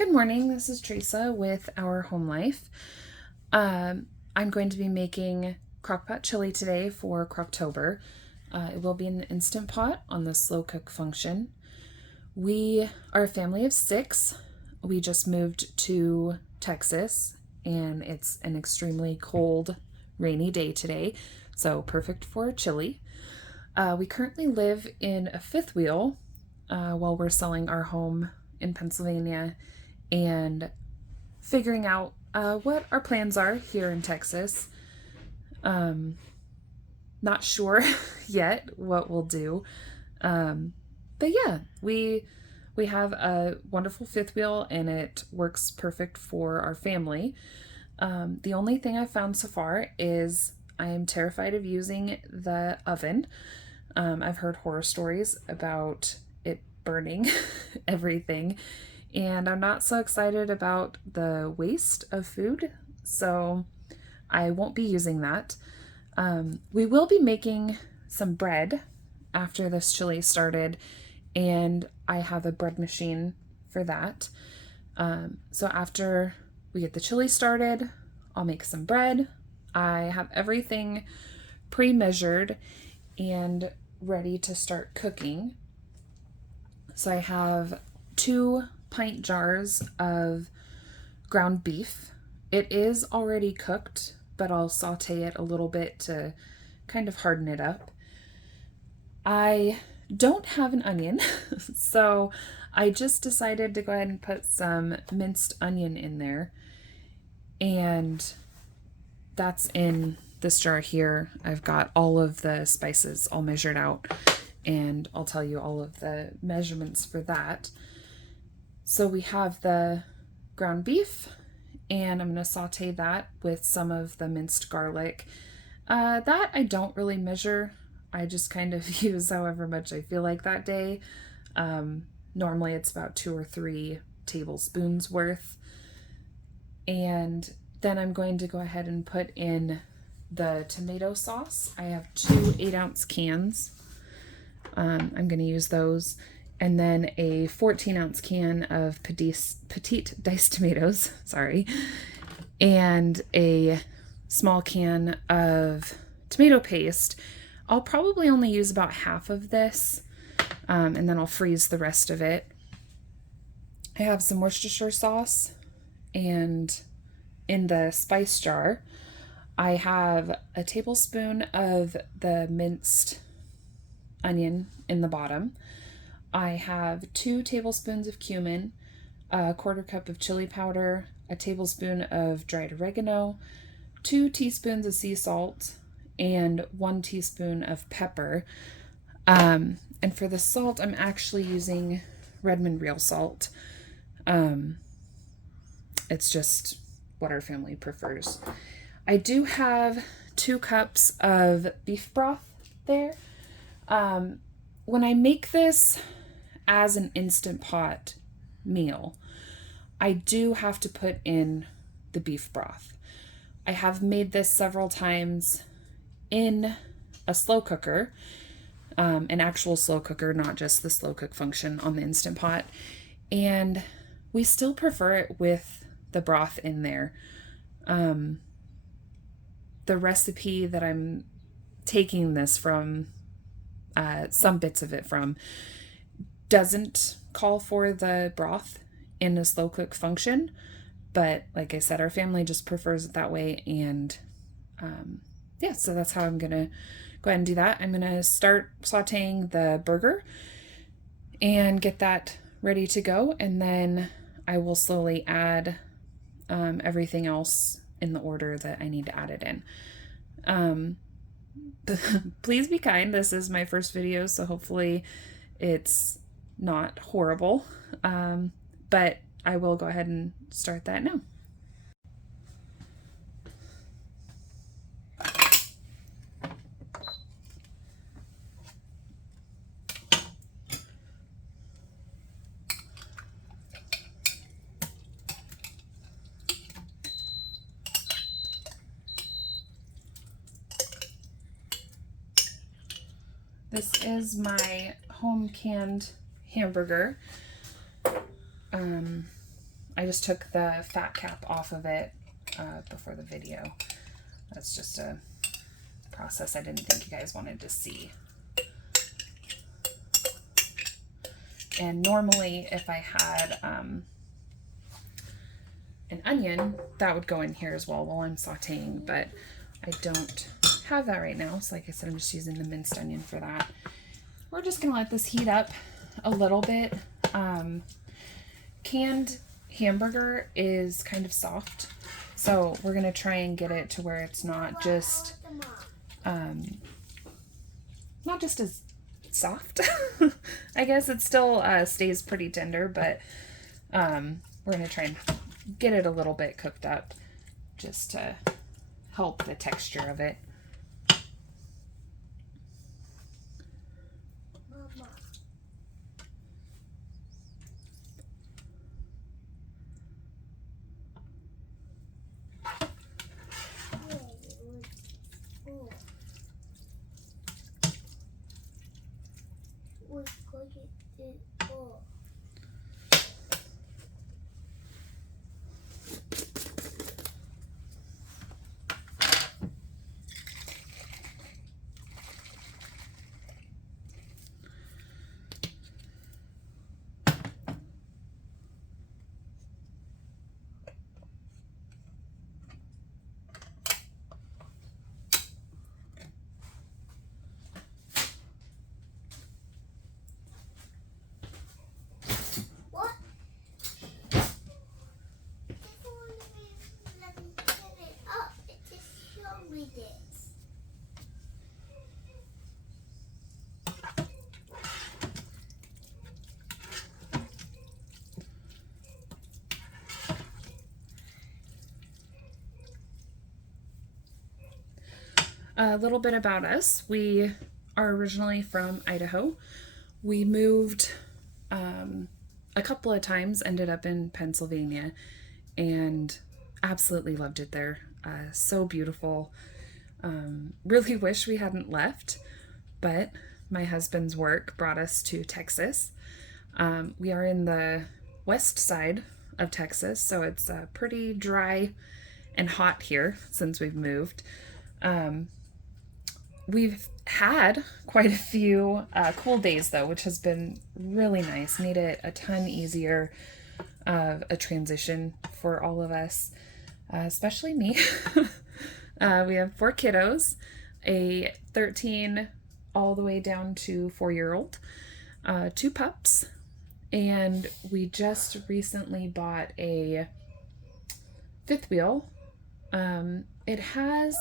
Good morning, this is Teresa with Our Home Life. I'm going to be making crockpot chili today for Crocktober. It will be an instant pot on the slow cook function. We are a family of 6. We just moved to Texas and it's an extremely cold, rainy day today, so perfect for chili. We currently live in a fifth wheel while we're selling our home in Pennsylvania and figuring out what our plans are here in Texas. Not sure yet what we'll do. But yeah, we have a wonderful fifth wheel and it works perfect for our family. The only thing I've found so far is I am terrified of using the oven. I've heard horror stories about it burning everything, and I'm not so excited about the waste of food, so I won't be using that. We will be making some bread after this chili started, and I have a bread machine for that. So after we get the chili started, I'll make some bread. I have everything pre-measured and ready to start cooking. So I have 2 pint jars of ground beef. It is already cooked, but I'll saute it a little bit to kind of harden it up. I don't have an onion, so I just decided to go ahead and put some minced onion in there. And that's in this jar here. I've got all of the spices all measured out, and I'll tell you all of the measurements for that. So we have the ground beef, and I'm going to saute that with some of the minced garlic. That I don't really measure. I just kind of use however much I feel like that day. Normally it's about 2 or 3 tablespoons worth. And then I'm going to go ahead and put in the tomato sauce. I have 2 8-ounce cans. I'm going to use those. And then a 14-ounce can of petite diced tomatoes, sorry, and a small can of tomato paste. I'll probably only use about half of this, and then I'll freeze the rest of it. I have some Worcestershire sauce, and in the spice jar, I have a tablespoon of the minced onion in the bottom. I have 2 tablespoons of cumin, a 1/4 cup of chili powder, a tablespoon of dried oregano, 2 teaspoons of sea salt, and 1 teaspoon of pepper. And for the salt, I'm actually using Redmond real salt. It's just what our family prefers. I do have 2 cups of beef broth there. When I make this as an Instant Pot meal, I do have to put in the beef broth. I have made this several times in a slow cooker, an actual slow cooker, not just the slow cook function on the Instant Pot, and we still prefer it with the broth in there. The recipe that I'm taking this from, some bits of it from, doesn't call for the broth in a slow cook function, but like I said, our family just prefers it that way, and yeah, so that's how I'm gonna go ahead and do that. I'm gonna start sauteing the burger and get that ready to go, and then I will slowly add everything else in the order that I need to add it in. Please be kind. This is my first video, so hopefully it's not horrible, but I will go ahead and start that now. This is my home canned hamburger. I just took the fat cap off of it before the video. That's just a process I didn't think you guys wanted to see. And normally if I had an onion, that would go in here as well while I'm sauteing, but I don't have that right now. So like I said, I'm just using the minced onion for that. We're just gonna let this heat up a little bit. Canned hamburger is kind of soft, so we're gonna try and get it to where it's not just as soft. I guess it still stays pretty tender, but we're gonna try and get it a little bit cooked up just to help the texture of it. A little bit about us. We are originally from Idaho. We moved a couple of times, ended up in Pennsylvania, and absolutely loved it there. So beautiful. Really wish we hadn't left, but my husband's work brought us to Texas. We are in the west side of Texas, so it's pretty dry and hot here since we've moved. We've had quite a few cool days though, which has been really nice. Made it a ton easier of a transition for all of us, especially me. We have 4 kiddos, a 13 all the way down to 4-year-old, 2 pups, and we just recently bought a 5th wheel. It has...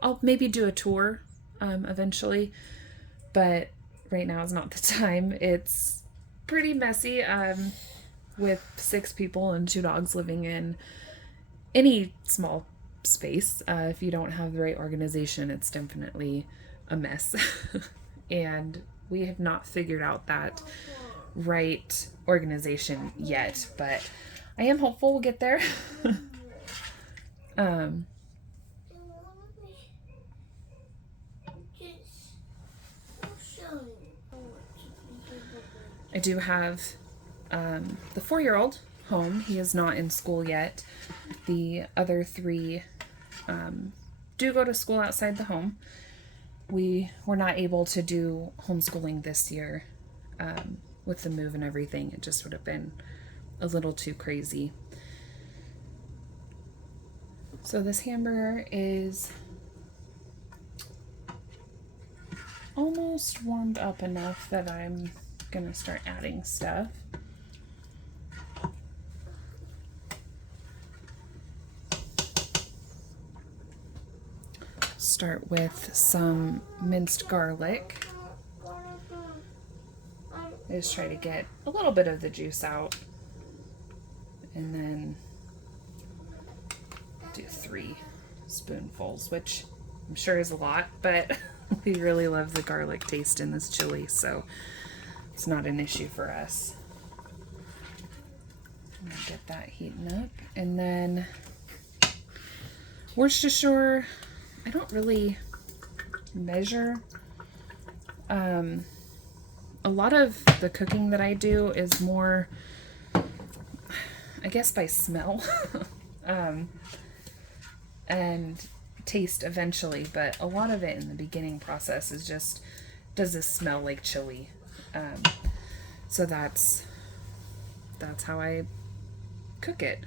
I'll maybe do a tour eventually, but right now is not the time. It's pretty messy with 6 people and 2 dogs living in any small space. If you don't have the right organization, it's definitely a mess. And we have not figured out that right organization yet, but I am hopeful we'll get there. I do have the 4-year-old home. He is not in school yet. The other 3 do go to school outside the home. We were not able to do homeschooling this year with the move and everything. It just would have been a little too crazy. So this hamburger is almost warmed up enough that I'm gonna start adding stuff. Start with some minced garlic. I just try to get a little bit of the juice out, and then do 3 spoonfuls, which I'm sure is a lot, but we really love the garlic taste in this chili, so it's not an issue for us. I'm gonna get that heating up, and then Worcestershire. I don't really measure. A lot of the cooking that I do is more, I guess by smell, and taste eventually, but a lot of it in the beginning process is just, does this smell like chili? So that's how I cook it.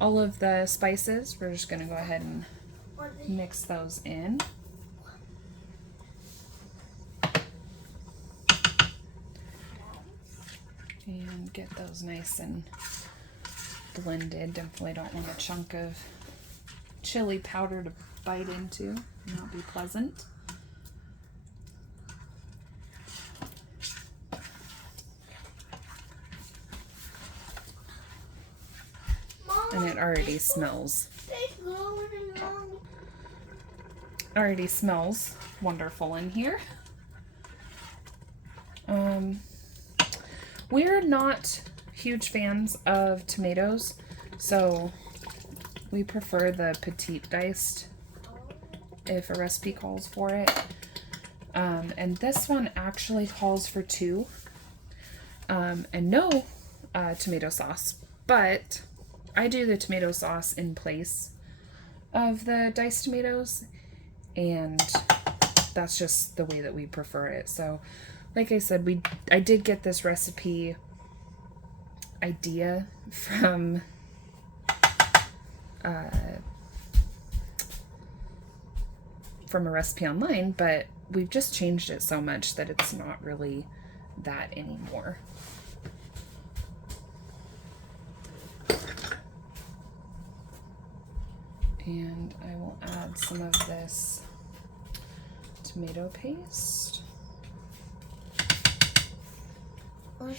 All of the spices, we're just gonna go ahead and mix those in. And get those nice and blended. Definitely don't want a chunk of chili powder to bite into and not be pleasant. And it already smells wonderful in here. We're not huge fans of tomatoes, so we prefer the petite diced if a recipe calls for it. And this one actually calls for 2, and no tomato sauce, but I do the tomato sauce in place of the diced tomatoes, and that's just the way that we prefer it. So like I said, I did get this recipe idea from a recipe online, but we've just changed it so much that it's not really that anymore. And I will add some of this tomato paste. And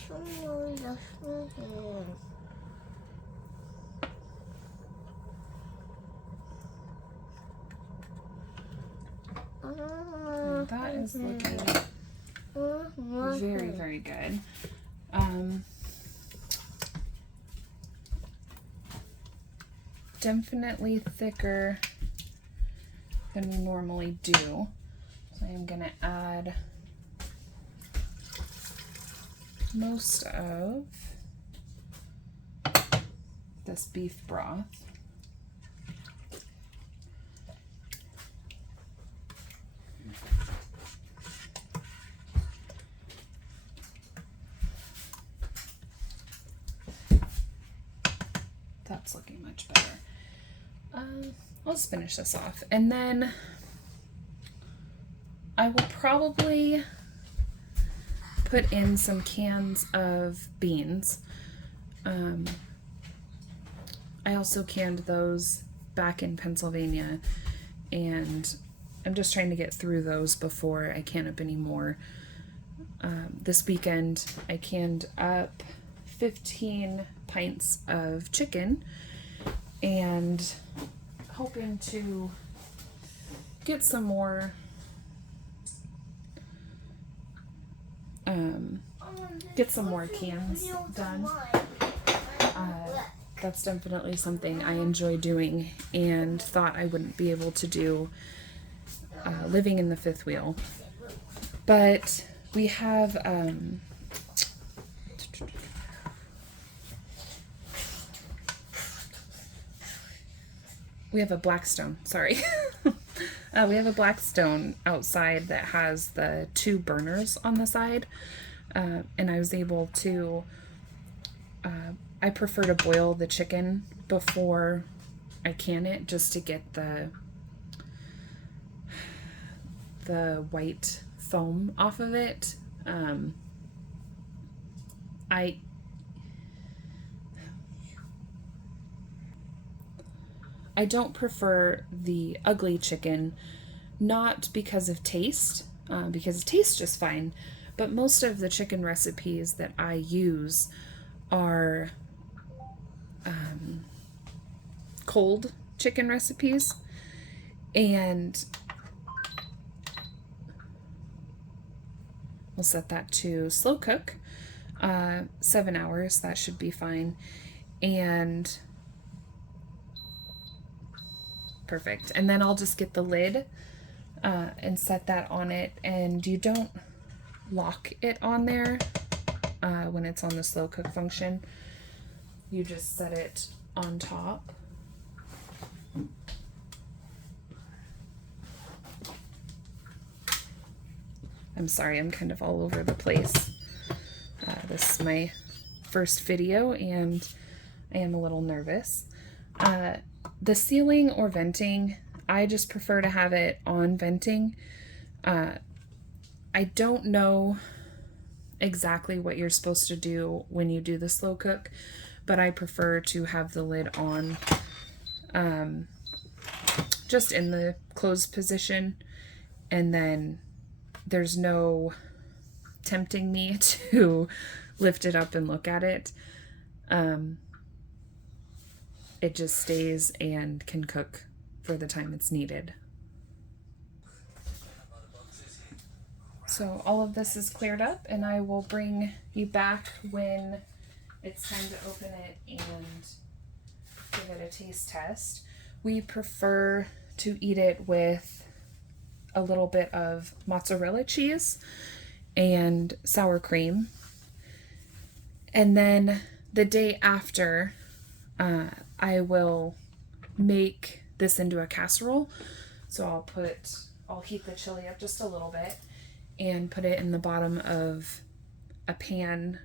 that is looking very, very good. Definitely thicker than we normally do. So I'm gonna add most of this beef broth. That's looking much better. Let's finish this off, and then I will probably put in some cans of beans. I also canned those back in Pennsylvania, and I'm just trying to get through those before I can up any more. This weekend I canned up 15 pints of chicken, and hoping to get some more cans done. That's definitely something I enjoy doing and thought I wouldn't be able to do living in the fifth wheel. But we have a Blackstone, sorry. We have a Blackstone outside that has the 2 burners on the side, and I was able to, I prefer to boil the chicken before I can it, just to get the white foam off of it. I don't prefer the ugly chicken, not because of taste, because it tastes just fine, but most of the chicken recipes that I use are cold chicken recipes, and we'll set that to slow cook, 7 hours, that should be fine, and perfect. And then I'll just get the lid and set that on it, and you don't lock it on there when it's on the slow cook function. you just set it on top. I'm sorry, I'm kind of all over the place. This is my first video and I am a little nervous. The ceiling or venting, I just prefer to have it on venting. I don't know exactly what you're supposed to do when you do the slow cook, but I prefer to have the lid on, just in the closed position, and then there's no tempting me to lift it up and look at it. It just stays and can cook for the time it's needed. So all of this is cleared up, and I will bring you back when it's time to open it and give it a taste test. We prefer to eat it with a little bit of mozzarella cheese and sour cream. And then the day after, I will make this into a casserole. So I'll heat the chili up just a little bit and put it in the bottom of a pan,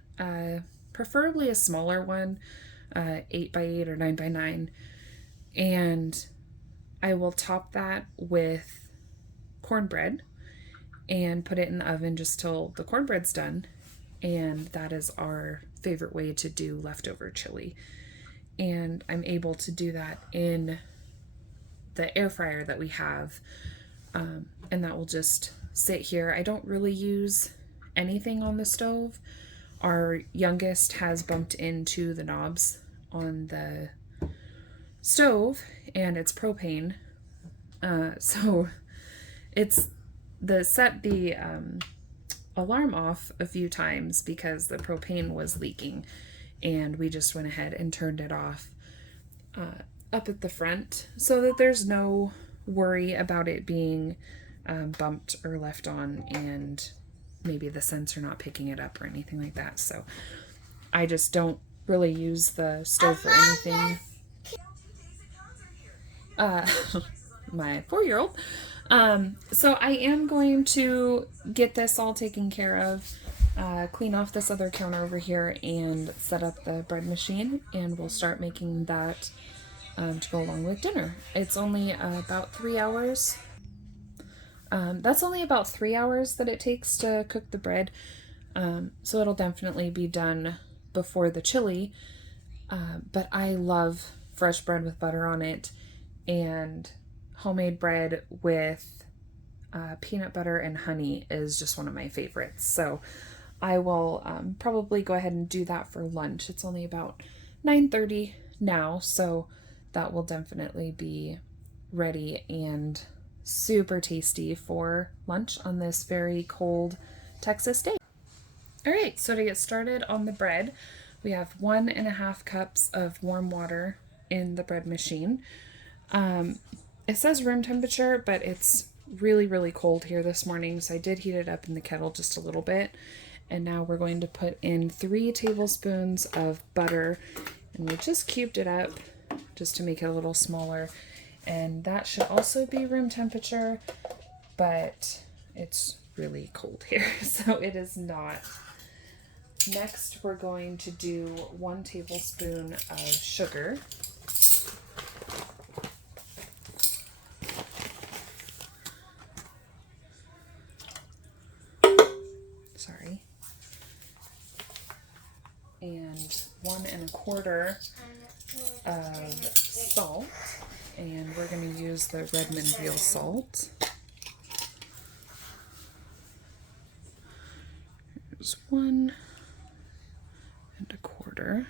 preferably a smaller one, 8x8 or 9x9. And I will top that with cornbread and put it in the oven just till the cornbread's done. And that is our favorite way to do leftover chili. And I'm able to do that in the air fryer that we have. And that will just sit here. I don't really use anything on the stove. Our youngest has bumped into the knobs on the stove, and it's propane. So it's set the alarm off a few times because the propane was leaking, and we just went ahead and turned it off up at the front so that there's no worry about it being bumped or left on and maybe the sensor not picking it up or anything like that. So I just don't really use the stove for anything. My 4-year-old. So I am going to get this all taken care of, clean off this other counter over here and set up the bread machine, and we'll start making that to go along with dinner. It's only about 3 hours. That's only about 3 hours that it takes to cook the bread. So it'll definitely be done before the chili. But I love fresh bread with butter on it, and homemade bread with peanut butter and honey is just one of my favorites. So I will probably go ahead and do that for lunch. It's only about 9:30 now, so that will definitely be ready and super tasty for lunch on this very cold Texas day. All right, so to get started on the bread, we have 1.5 cups of warm water in the bread machine. It says room temperature, but it's really, really cold here this morning, so I did heat it up in the kettle just a little bit. And now we're going to put in 3 tablespoons of butter, and we just cubed it up just to make it a little smaller. And that should also be room temperature, but it's really cold here, so it is not. Next, we're going to do 1 tablespoon of sugar. Sorry. And 1 1/4 of salt. And we're going to use the Redmond real salt. Here's 1 1/4.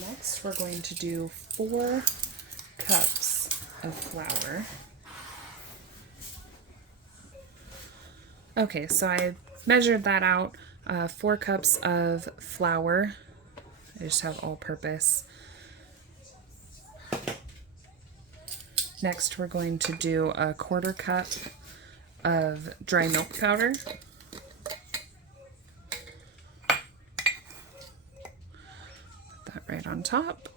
Next, we're going to do 4 cups of flour. Okay, so I measured that out, 4 cups of flour. I just have all-purpose. Next, we're going to do a 1/4 cup of dry milk powder. Put that right on top.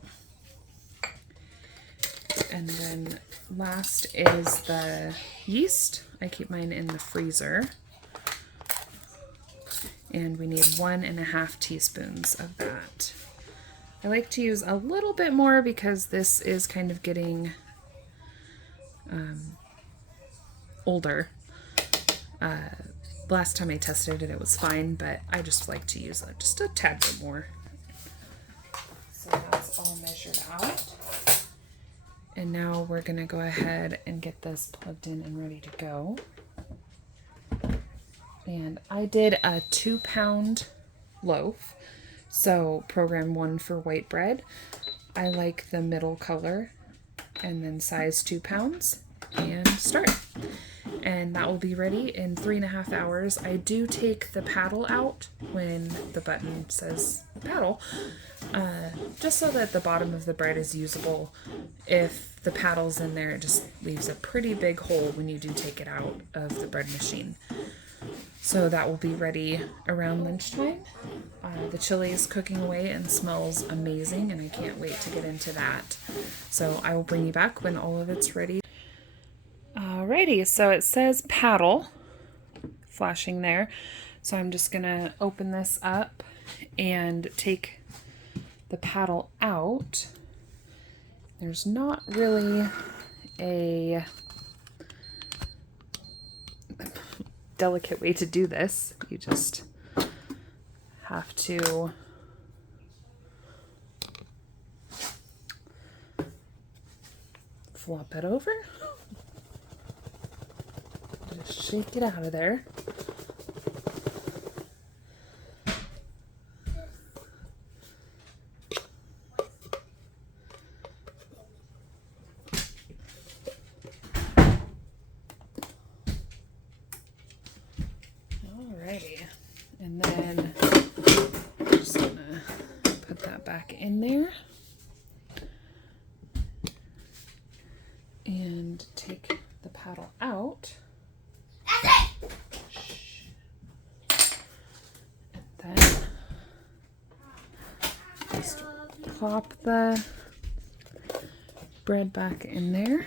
And then last is the yeast. I keep mine in the freezer. And we need 1½ teaspoons of that. I like to use a little bit more because this is kind of getting older. Last time I tested it, it was fine, but I just like to use just a tad bit more. So that's all measured out. And now we're gonna go ahead and get this plugged in and ready to go. And I did a 2-pound loaf, so program 1 for white bread. I like the middle color, and then size 2 pounds, and start. And that will be ready in 3½ hours. I do take the paddle out when the button says paddle, just so that the bottom of the bread is usable. If the paddle's in there, it just leaves a pretty big hole when you do take it out of the bread machine. So that will be ready around lunchtime. The chili is cooking away and smells amazing, and I can't wait to get into that. So I will bring you back when all of it's ready. Alrighty, so it says paddle flashing there. So I'm just gonna open this up and take the paddle out. There's not really a delicate way to do this. You just have to flop it over. Just shake it out of there. Alrighty, and then I'm just gonna put that back in there and take the paddle out. And then just plop the bread back in there,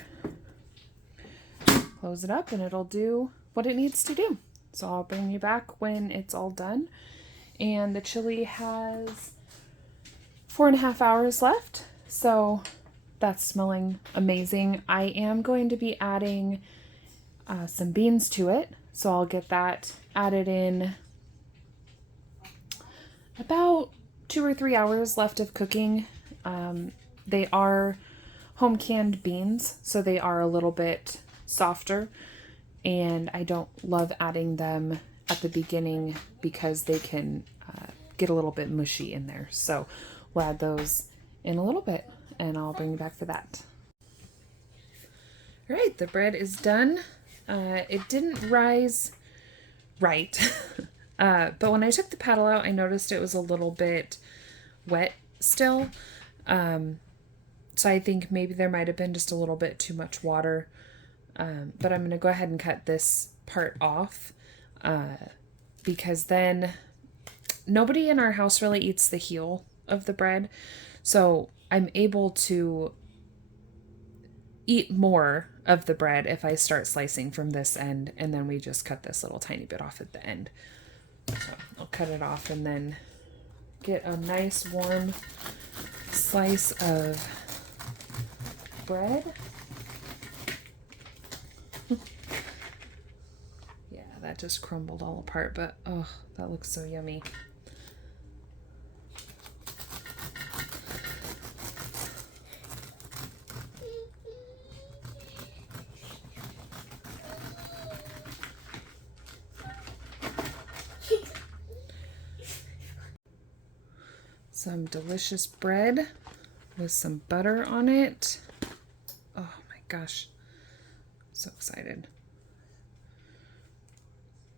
close it up, and it'll do what it needs to do. So I'll bring you back when it's all done. And the chili has 4½ hours left, so that's smelling amazing. I am going to be adding some beans to it, so I'll get that added in about 2 or 3 hours left of cooking. They are home canned beans, so they are a little bit softer, and I don't love adding them at the beginning because they can get a little bit mushy in there. So we'll add those in a little bit, and I'll bring you back for that. All right, the bread is done. It didn't rise right, but when I took the paddle out, I noticed it was a little bit wet still. So I think maybe there might have been just a little bit too much water. But I'm going to go ahead and cut this part off because then nobody in our house really eats the heel of the bread. So I'm able to eat more of the bread if I start slicing from this end, and then we just cut this little tiny bit off at the end. So I'll cut it off and then get a nice warm slice of bread. Yeah, that just crumbled all apart, but oh, that looks so yummy. Some delicious bread with some butter on it. Oh my gosh, so excited.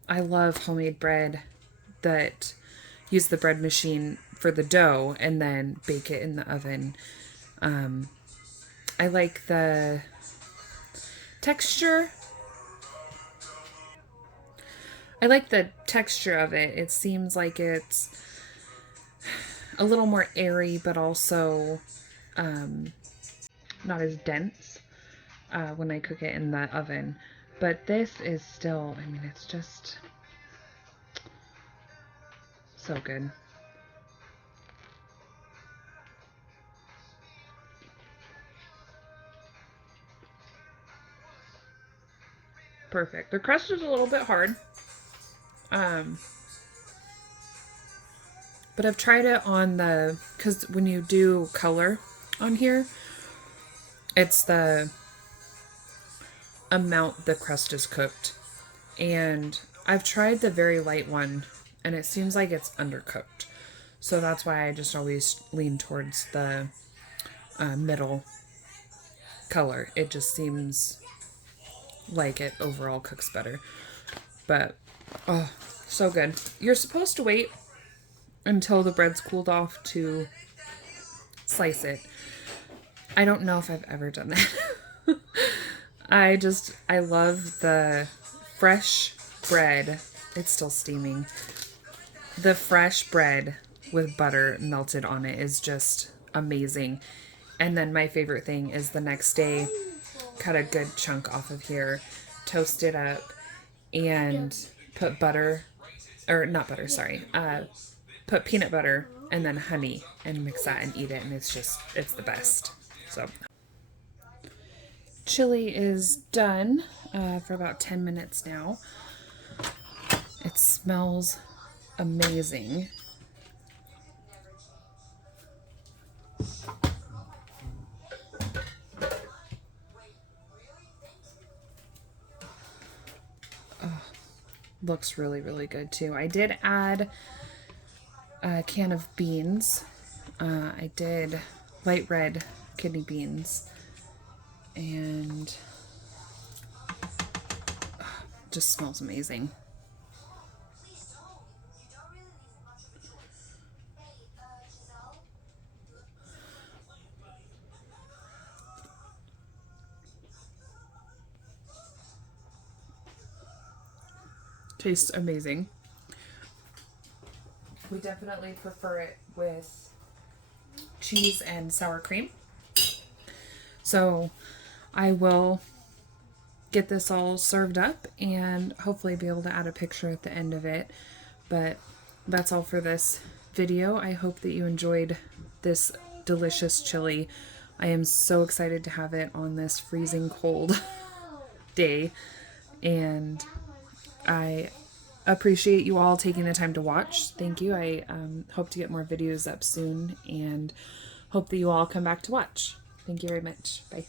I love homemade bread that use the bread machine for the dough and then bake it in the oven. I like the texture. I like the texture of it. It seems like it's a little more airy, but also not as dense when I cook it in the oven. But this is still, I mean, it's just so good. Perfect. The crust is a little bit hard. But I've tried it on because when you do color on here, it's the amount the crust is cooked. And I've tried the very light one, and it seems like it's undercooked. So that's why I just always lean towards the middle color. It just seems like it overall cooks better. But, oh, so good. You're supposed to wait until the bread's cooled off to slice it. I don't know if I've ever done that. I love the fresh bread. It's still steaming. The fresh bread with butter melted on it is just amazing. And then my favorite thing is the next day, cut a good chunk off of here, toast it up, and put butter, or not butter, sorry, put peanut butter and then honey and mix that and eat it, and it's the best. So chili is done for about 10 minutes now. It smells amazing. Oh, looks really, really good too. I did add a can of beans. I did light red kidney beans, and just smells amazing. Tastes amazing. We definitely prefer it with cheese and sour cream. So I will get this all served up and hopefully be able to add a picture at the end of it. But that's all for this video. I hope that you enjoyed this delicious chili. I am so excited to have it on this freezing cold day, and I appreciate you all taking the time to watch. Thank you. I hope to get more videos up soon, and hope that you all come back to watch. Thank you very much. Bye.